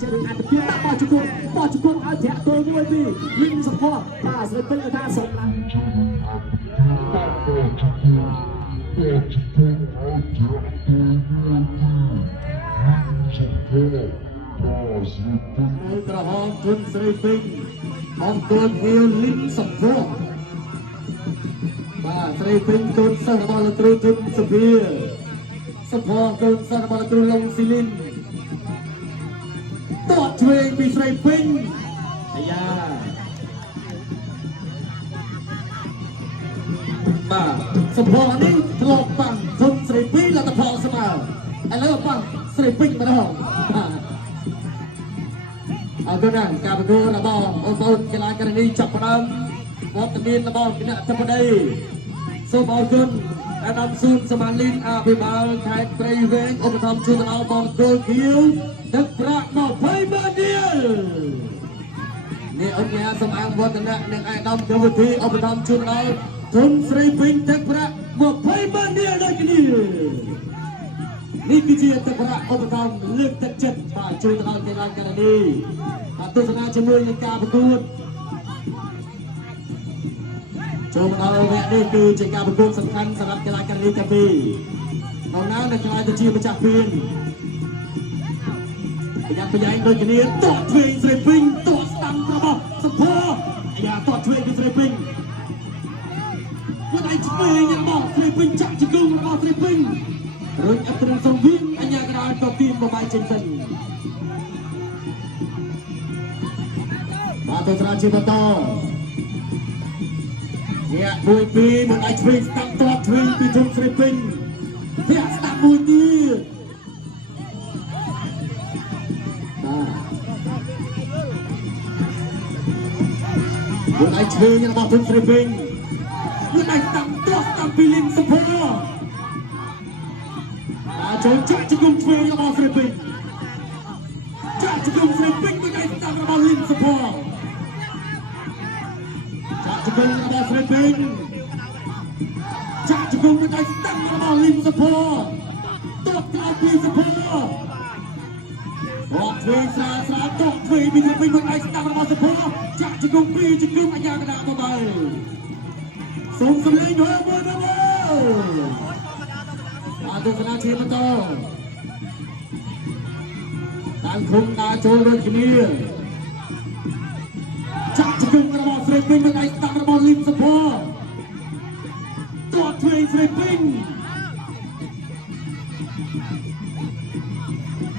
ចេះអាចពីតាបោះជង្គង់ឲ្យធាក់ទល់មួយពីលីងសំផស្សបាទស្រីពេញថាសុំឡើងក្រហមគុណស្រីពេញអង្គុយវាលីងសំផស្សបាទស្រីពេញគុណសិស្សរបស់លោកគ្រូគុណសុភាសំផស្សគុណសិស្សរបស់លោកគ្រូលងស៊ីលីនតតឆ្វេងពីស្រីពេញអាយ៉ាបាទសំផស្សនេះធ្លាប់បាំងគុណស្រីពេញលទ្ធផលស្មើឥឡូវបាំងស្រីពេញម្ដងអរគុណណាស់ការប្រកួតរបស់អូនប្អូនកីឡាករនេះចាប់ផ្ដើមវត្តមានរបស់គណៈអធិបតីសូមអរគុណអាដាមស៊ូនសមាលីនអភិបាលខេត្តព្រៃវែងឧបត្ថម្ភជួយដល់បងគោលខៀវទឹកប្រាក់20ម៉ឺនរៀលនេះអង្គការសម្អាងវឌ្ឍនៈនិងអាដាមកម្មវិធីឧបត្ថម្ភជួយដល់គុណស្រីពេញទឹកប្រាក់20ម៉ឺនរៀលដូចគ្នានេះគឺជាទឹកប្រាក់ឧបត្ថម្ភលើកទឹកចិត្តបាទជួយដល់កីឡាករនេះទស្សនាជាមួយនឹងការប្រកួតចូលមកដល់វគ្គនេះគឺជាការប្រកួតសំខាន់សម្រាប់កីឡាករនេះទាំងពីរបងណានៅខ្លាយទៅជាម្ចាស់ពានប្រយ័ត្នប្រយែងដូចគ្នាតតទ្វេងស្រីពេញតតស្ដាំរបស់សំភរអាយ៉ាតតទ្វេងពីស្រីពេញយកដៃឆ្វេងរបស់ស្រីពេញចាក់ជង្គង់របស់ស្រីពេញរួចអត់ត្រូវសង្វៀងអញ្ញាកដាលក៏ទីមបបាយចេញសិនបាទទស្សនាជាបន្តអ្នកមួយពីរមួយដៃឆ្វេងស្ដាំតតឆ្វេងពីជុំស្រីពេញអ្នកស្ដាំមួយទៀតមួយដៃឆ្វេងរបស់ជុំស្រីពេញមួយដៃស្ដាំតតស្ដាំពីលីនសុភ័ក្រចូលចាក់ជង្គង់ឆ្វេងរបស់ស្រីពេញចាក់ជង្គង់ស្រីពេញមួយដៃស្ដាំរបស់លីនសុភ័ក្រចាក់ជង្គង់របស់ស្រីពេញចាក់ជង្គង់មួយដៃស្ដាំរបស់លីនសុភ័ក្រតបក្រោយពីសុភ័ក្ររកទ្វេងស្រាលតបទ្វេងពីស្រីពេញមួយដៃស្ដាំរបស់សុភ័ក្រចាក់ជង្គង់ពីរជង្គង់អាយ៉ាកដាបបាយសូមសម្លេងហើយមួយទៅទស្សនាជាបន្តតាមឃុំដើរចូលដូចគ្នាចាក់ជង្គង់របស់ស្រីពេញមួយដៃស្ដាំរបស់លីនសុភ័ក្រតតទ្វេងស្រីពេញ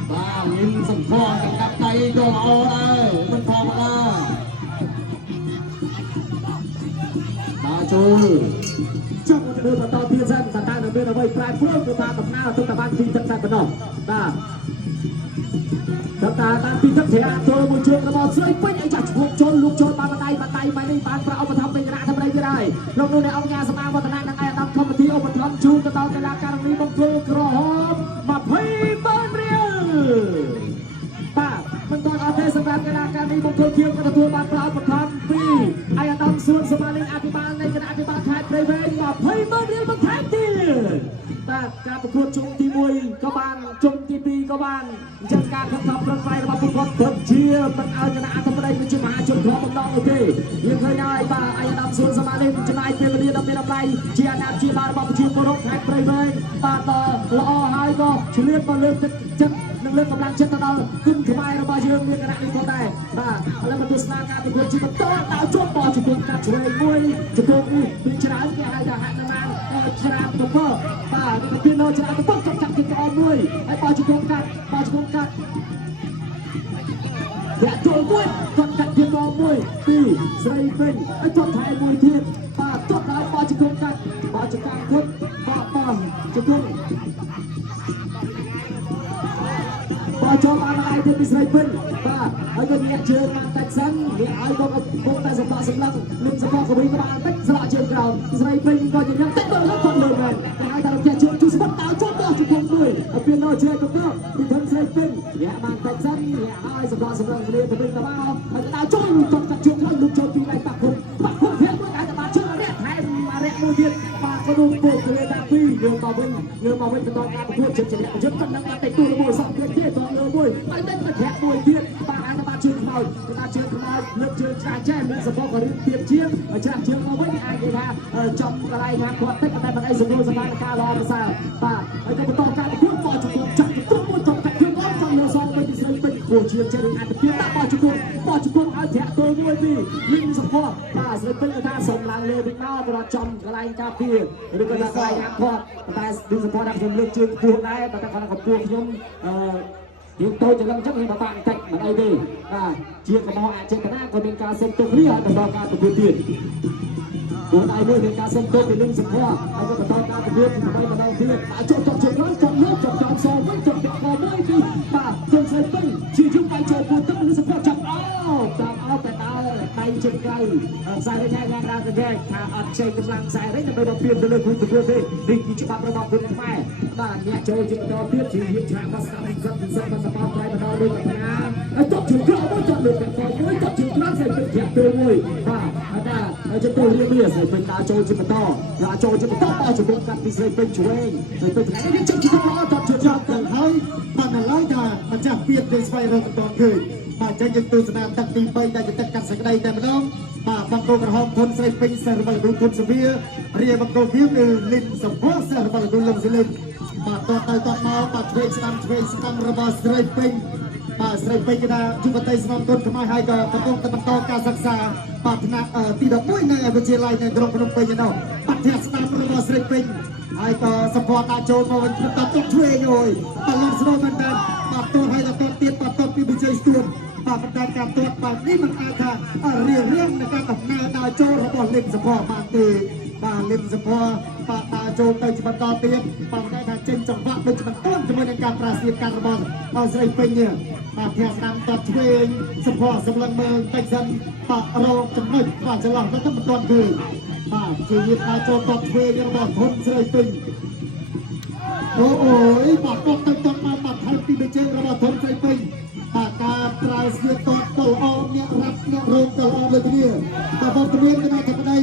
បាទលីនសុភ័ក្រកាត់ដៃក៏ល្អដែរមិនធម្មតាដើរចូលចង់ទៅបន្តទៀតសិនថាតើនៅមានអ្វីប្រែប្រួលគឺថាដំណើរទៅតាមទីទឹកតែប៉ុណ្ណោះបាទតាមទីទឹកធាចូលមួយជើងរបស់ស្រីពេញឲ្យចាស់ឈ្មោះចូលលោកចូលបានបណ្ដៃបែបនេះបានប្រអប់បឋមពេញរៈធម្មតាទៀតហើយក្នុងនោះនៃអង្គការសមាវឌ្ឍនៈនិងឯកឧត្តមកម្មវិធីឧបត្ថម្ភជូនទៅដល់កីឡាករនេះបង្គោលក្រហម20ម៉ឺនរៀលបាទមិនទាន់អត់ទេសម្រាប់កីឡាករនេះបង្គោលខៀវក៏ទទួលបានប្រអប់បឋមពីឯកឧត្តមសួនសមាលិកអភិបាលនៃគណៈអភិបាលខេត្តព្រៃវែង20ម៉ឺនរៀលបន្ថែមទៀតបាទការប្រកួតជុំទី1ក៏បានជុំទី2ក៏បានអញ្ចឹងការខិតខំប្រឹងប្រែងរបស់ពួកគាត់ពិតជាមិនឲ្យគណៈអធិបតីជាមហាជនគ្រប់ម្ដងទេយើងឃើញហើយបាទអាយដាមសួនសមាលិកចំណាយពេលវេលាដ៏មានតម្លៃជាអាណាព្យាបាលរបស់ប្រជាពលរដ្ឋខេត្តព្រៃវែងបាទល្អហើយក៏ឆ្លៀតមកលើកទឹកចិត្តនិងលើកកម្លាំងចិត្តទៅដល់គុណខ្មែររបស់យើងមានគណៈនេះផងដែរបាទឥឡូវមកទស្សនាការប្រកួតជាបន្តដល់ជាប់បោះជង្គង់កាត់ឆ្វេងមួយជង្គង់នេះពីច្រើនគេហៅថាហាក់នឹងបានច្រាបទៅបាទនេះពីនៅច្រាបទៅចាប់គេក្អមមួយហើយបោះជង្គង់កាត់អ្នកចូលមួយគាត់កាត់ជាកងមួយពីស្រីពេញហើយគាត់ថែមួយទៀតបាទគាត់ដល់បោះជង្គង់កាត់បោះជង្គង់គាត់បោះជង្គង់បោះចូលបានហើយទៀតពីស្រីពេញបាទហើយគាត់ញាក់ជើងបានតែសិនវាឲ្យគាត់តែសម្បកសម្លឹងលឹមសម្បកកវីក៏បានតែស្លាកជើងក្រោមស្រីពេញក៏ជាយ៉ាងតែដល់គាត់លើមែនតែឲ្យតែគេជើងជួយស្បត់ដល់ចូលបោះជង្គង់មួយហើយពីនៅជើងក៏ពីធំស្រីពេញវាបានតែសិនវាឲ្យសម្បកសម្លឹងគ្នាទៅវិញទៅមកហើយដល់ចូលគាត់កាត់ជើងហើយលុបចូលពីដៃបាក់គុំវាមួយអាចបានជើងរះថែមរះមួយទៀតបាទក៏នោះពុកគ្នាតាពីយើងមកវិញទៅដល់ការប្រកួតជិតប៉ុណ្ណឹងតែទូមួយសោះទៀតទៅលើមួយហើយតែធ្លាក់មួយទៀត មានសពក៏រៀបទៀបជាងចាស់ជាងមកវិញអាចនិយាយថាចំកន្លែងណាគាត់តិចតែមិនអីសម្រួលសមាជការល្អប្រសើរបាទហើយក៏បន្តការប្រកួតបោះជង្គង់ចាក់ទុកមួយចុងកាត់ជើងអត់ចង់លើសងវិញស្រីពេញគួរជាងចេះអាចទៅទៀតដាក់បោះជង្គង់ឲ្យធាក់ទល់មួយពីលីងសពបាទស្រីពេញថាសុំឡើងលើវិញមកប្រត់ចំកន្លែងការពារឬក៏ដាក់កន្លែងណាគាត់តែលីងសពដាក់ខ្ញុំលើកជើងពោះដែរតែគាត់កំពុះខ្ញុំយើងតូចចង្រឹងចឹងយើងបបាក់បន្តិចមិនអីទេបាទជាកំហុសអចេតនាក៏មានការសុំទោសគ្នាឲ្យបន្តការប្រកួតទៀតខ្លួនឯងមួយមានការសុំទោសពីលឹងសុភ័ក្រហើយក៏បន្តការប្រកួតពី3ម្ដងទៀតអាចចុះជាច្រើនចង់លើកចង់សងវិញចង់ពាក់កមួយគឺបាទជើងស្រីពេញជាយុគបាយចូលពួតទឹកលឹងសុភ័ក្រចាប់អោតែដើរដៃជើងក្រៅខ្សែរញ៉ាំយ៉ាងណាទៅដែរថាអត់ខ្ចីកម្លាំងខ្សែរញដើម្បីបំពេញទៅលើគុណប្រកួតទេនេះគឺច្បាប់របស់គុណខ្មែរបាទអ្នកចូលជាបន្តទៀតជារៀបឆាកមកស្ដាប់ពិសិដ្ឋមកសបោត្រៃម្ដងដូចកញ្ញាហើយចុះជើងក្រៅមកចុះលើកកមួយចុះជើងក្រៅស្រីពេញធាក់ទៅមួយបាទតែជើងទៅរៀបស្រីពេញដើរចូលជាបន្តដើរចូលជាបន្តបោះជង្គង់កាត់ពីស្រីពេញឆ្វេងស្រីពេញថ្ងៃនេះជើងជង្គង់ល្អតបជើងចាប់ទៅហើយបានឡើយថាម្ចាស់ពៀតទៅស្វែងរកបន្តឃើញបាទចឹងយើងទស្សនាទឹកទី3ដែលជាទឹកកាត់សេចក្តីតែម្ដងបាទបង្គោលក្រហមធនស្រីពេញសិស្សរបស់លោកគុណសភារាបង្គោលវាគឺលិនសភ័សិស្សរបស់លោកលឹមសិលិនបាទតទៅតមកបាទឆ្វេងស្ដាំរបស់ស្រីពេញបាទស្រីពេញគេថាយុវតីស្នំទុនខ្មែរហើយក៏កំពុងតែបន្តការសិក្សាបាទថ្នាក់ទី11នៅវិទ្យាល័យនៅក្រុងភ្នំពេញឯនោះបាទផ្ទះស្ដាំរបស់ស្រីពេញហើយក៏សពតដាក់ចូលមកវិញតទុកឆ្វេងអើយបាទលំស្នូលមែនតើបាទទោះហើយតទៀតបាទតពីវិជ័យស្ទួនបាទបណ្ដាការទាត់បាទនេះมันអាចថារៀងនៃការដំណើរដើរចូលរបស់លឹមសភ័បានទេបាទលឹមសភ័បាទដើរចូលទៅជាបន្តទៀតបាទមិនថាចេញចង្វាក់ដូចបន្តជាមួយនឹងការប្រាស្រ័យការរបស់ស្រីពេញនេះបាទផ្ទះស្ដាំតតឆ្វេងសភ័សម្លឹងមើលតិចសិនបាទរកចំណុចបាទចន្លោះទៅមិនទាន់គឺបាទជាវិធានចូលតតឆ្វេងរបស់ធនស្រីពេញអូយបាទតទៅតមកបាទហើយពីបេជើងរបស់ធនស្រីពេញបាទការប្រើស្ទាតតទៅល្អអ្នករ៉ាប់អ្នករោងទៅល្អលើគ្នាបាទបងត្រៀមគណៈធម្មតា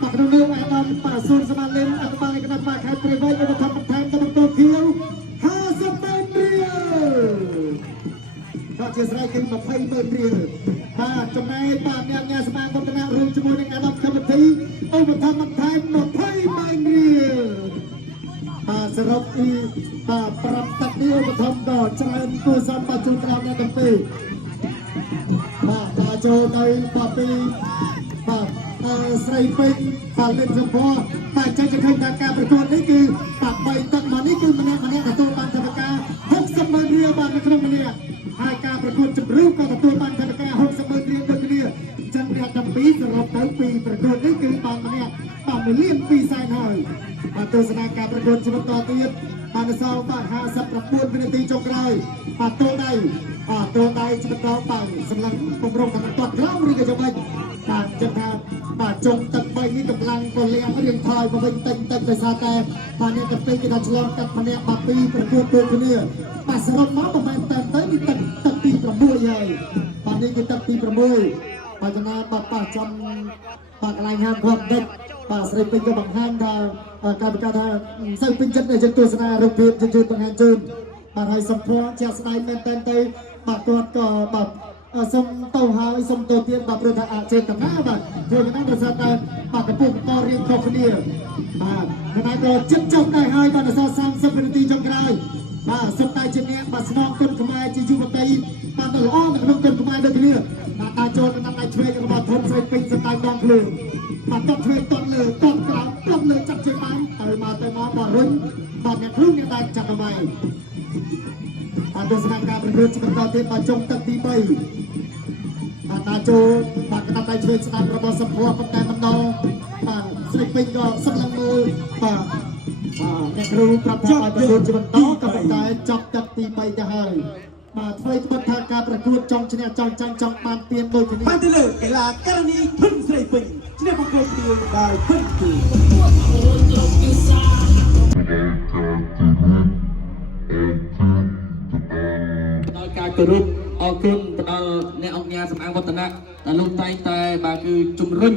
បាទក្នុងនាមអាដាមបាទសូនសមាលេនអត្តបាលគណៈបាទខេត្តព្រៃវែងឧបត្ថម្ភបន្ថែមទៅបន្តខៀវ50ម៉ឺនរៀលបាទជាស្រ័យគឺ20ម៉ឺនរៀលបាទចំណែកបាទអ្នកសមាគមគណៈរួមជាមួយនឹងអាដាមកម្មវិធីឧបត្ថម្ភបន្ថែម20ម៉ឺនរៀលសរុបពីបាទប្រាប់តាក់នេះឧបត្ថម្ភដល់ច្រើនគួរសមបាទជួនក្រោយអ្នកទាំងពីរបាទដល់ចូលទៅបាទពីបាទស្រីពេញបាទលិនសំភ័របាទចេញទៅឃើញថាការប្រកួតនេះគឺបាទ3ទឹកមកនេះគឺម្នាក់ទទួលបានថវិកា60ម៉ឺនរៀលបាទនៅក្នុងម្នាក់ហើយការប្រកួតជម្រុះក៏ទទួលបានថវិកា60ម៉ឺនរៀលដូចគ្នាចឹងអ្នកទាំងពីរសរុបទៅពីប្រកួតនេះគឺបានម្នាក់បាទ1លាន2សែនហើយបាទទស្សនាការប្រកួតជាបន្តទៀតបានសល់បាទ59វិនាទីចុងក្រោយបាទទល់ដៃជាបន្តបាទសម្លឹងពំរងតាមតតក្រោមឬក៏យ៉ាងម៉េចបាទចឹងថាបាទចុងទឹក3នេះកម្លាំងក៏លៀងរៀងថយមកវិញតិចដោយសារតែបាទអ្នកទៅគេថាឆ្លងកាត់ម្នាក់បាទពីរប្រកួតដូចគ្នាបាទសរុបមកប្រហែលទៅនេះទឹកទី6ហើយបាទនេះគឺទឹកទី6បាទចំណាបាទចំបាទកន្លែងហាមគាត់តិចបាទស្រីពេញក៏បង្ហាញថាការប្រកាសថាសូវពេញចិត្តដែលយើងទស្សនារូបភាពយើងបង្ហាញជូនបាទហើយសម្ភារជាក់ស្ដែងមែនតើទៅបាទគាត់ក៏បាទសុំទៅហើយសុំទៅទៀតបាទព្រោះថាអចេតនាបាទព្រោះហ្នឹងដោយសារតែបាទកំពុងតរៀងខុសគ្នាបាទថ្ងៃក៏ចិត្តចប់ដែរហើយបាទដល់30វិនាទីចុងក្រោយបាទសុំតែជាអ្នកបាទស្នងគុណខ្មែរជាយុវតីបាទល្អនៅក្នុងគុណខ្មែរដូចគ្នាបាទតាចូលក្នុងដៃឆ្វេងរបស់ធនស្រីពេញសម្ដែងដងភ្លើងបាទតឆ្វេងតលើតក្រោមតលើចាប់ជើងបានទៅមកបាទរុញបាទអ្នកគ្រូអ្នកដែរចាប់ដើម្បីបាទទស្សនការប្រកួតជាបន្តទៀតបាទចុងទឹកទី3បាទតាចូលបាទកណ្ដាប់ដៃឆ្វេងស្ដាំរបស់សម្ភារប៉ុន្តែម្ដងបាទស្រីពេញក៏សឹកឡើងមើលបាទអ្នកគ្រូប្រាប់ថាប្រកួតជាបន្តក៏ប៉ុន្តែចាប់ទឹកទី3ទៅហើយបាទធ្វើត្បិតថាការប្រកួតចង់ឈ្នះចង់ចាញ់ចង់បានពានដូចគ្នាបានទៅលើកីឡាករនីធនស្រីពេញឈ្នះប្រកួតពីដោយធនទីដោយការគោរពអរគុណទៅដល់អ្នកអង្គការសម្អាងវឌ្ឍនៈដែលលោកតែងតែបាទគឺជំរុញ